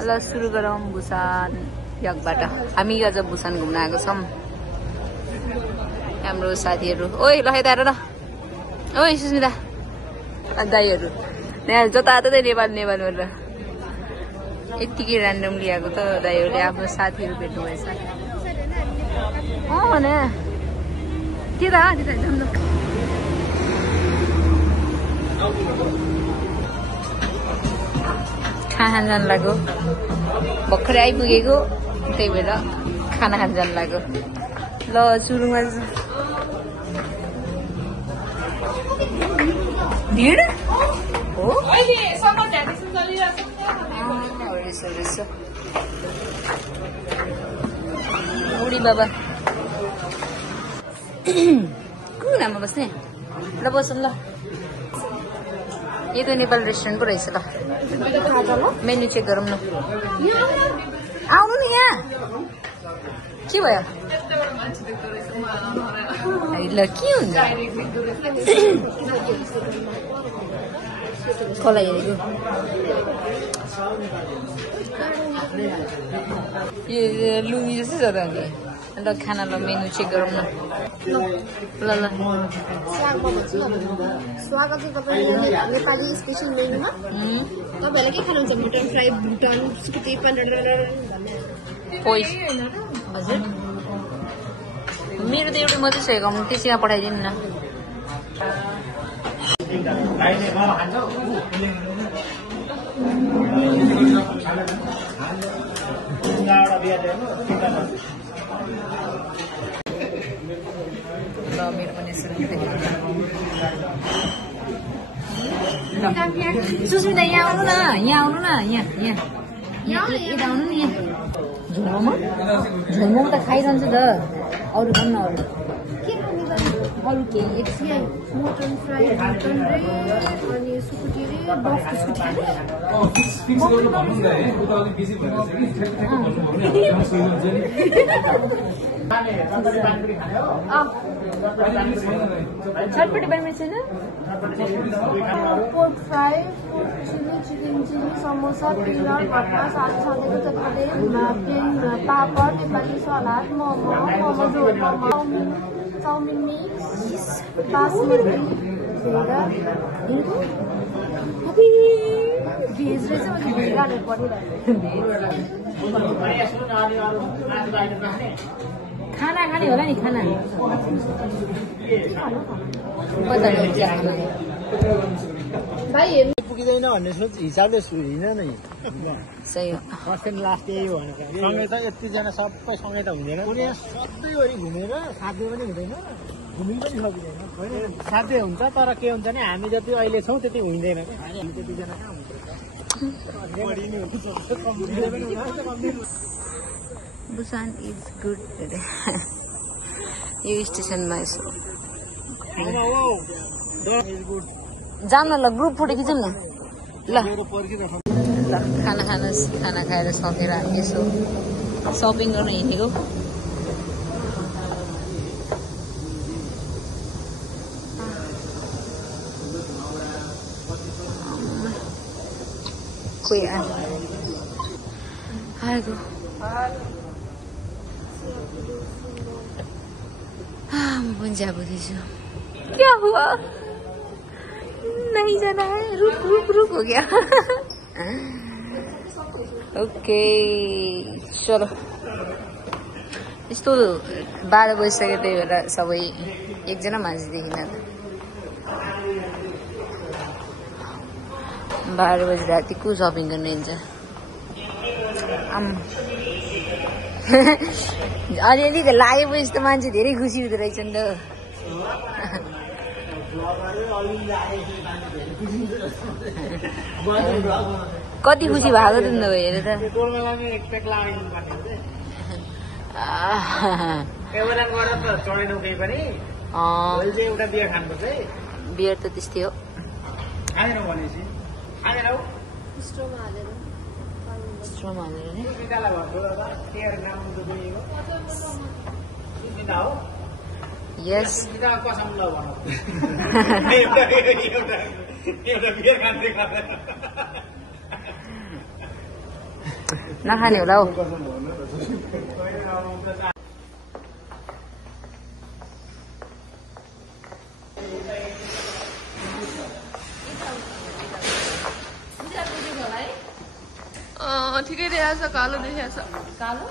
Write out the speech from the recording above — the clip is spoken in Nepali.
ल सुरु गरौँ बुसान यकबाट। हामी आज बुसान घुम्न आएको छौँ। हाम्रो साथीहरू ओइ लखेदाएर ल ओइ सुस्मिता दाईहरू जताततै नेपाल नेपाल भनेर यत्तिकै ऱ्यान्डमली आएको त दाईहरूले आफ्नो साथीहरू भेट्नु भएछ। भने त्यता जानु खाना जानु लाग्यो भर्खरै आइपुगेको त्यही भएर खाना खान जानु लाग्यो। ल सुरुमा भिड हो उडी बाबा कुन नाममा बस्ने ल बसौँ ल। यो त नेपाल रेस्टुरेन्ट पो रहेछ। ल मेन्यु चेक गरौँ न। आउनु नि यहाँ के भयो ल के हुन्छ कसलाई हेरेको लुङ्गी जस्तै छ त अनि ल खाना ल मेन्यु चेक गरौँ न। ल ल स्वागत छ तपाईँ नेपाली स्पेसल मेन्युमा। तपाईँहरूलाई के खानुहुन्छ? मटन फ्राई, भुटन, सुकुटी, पोइ हजुर मेरो त एउटै मात्रै छ त्यसैमा पठाइदिनु न। ल मेरो पनि सुस्मिता यहाँ आउनु न यहाँ आउनु न यहाँ यता आउनु नि यहाँ। झोलमोमो झोलमोमो त खाइरहन्छ त अरू खानु न अरू केही मटन फ्राई, भुटन रे अनि सुकुटी रे बफको सुकुटी छटपटी बनाउने छैन। Pork fry, pork chilli, chicken chilli, samosa, peanut भट्टा, साथै सधैँको चटपटे प्लेन पापड, नेपाली सलाद, मोमो, मोमो झोल, momo, chow mein mix, basmati, veg रहेछ भने भेज हालेर परिरहेको खाना खाने होला नि खाना भाइ हेर्नु पुगिँदैन भन्ने सोच हिसाबले हिँड नै सही हो। लास्ट यही हो भनेर सँगै त यतिजना सबै सँगै त हुँदैन। सधैँभरि घुमेर साध्य पनि हुँदैन, घुमि पनि सकिँदैन। साध्य हुन्छ तर के हुन्छ भने हामी जति अहिले छौँ त्यति हुँदैन क्या। हामी त्यतिजना कहाँ हुन्छ। बुसान इज गुड यो स्टेसनमा यसो जाऊँ न ल ग्रुप फोटो खिचौँ न ल। खाना खाएर सकेर यसो सपिङ गर्न हिँडेको। कोही आएको म पनि जाबुदैछु। क्या हुआ नहीं जाना है रुक रुक रुक हो गया। ओके चलो यस्तो 12 बजिसक्यो त्यही भएर सबै एकजना मान्छेदेखि न 12 बजी राति को सपिङ गर्न हिँड्छ। अलिअलि त लागेपछि त मान्छे धेरै खुसी हुँदो रहेछ नि त। कति खुसी भएको त नि हेर त। बियर त त्यस्तै हो। स्ट्रोमा हालेर नि यस नखाने होला हौ। ठिकै देखिएको छ, कालो देखिएको छ। कालो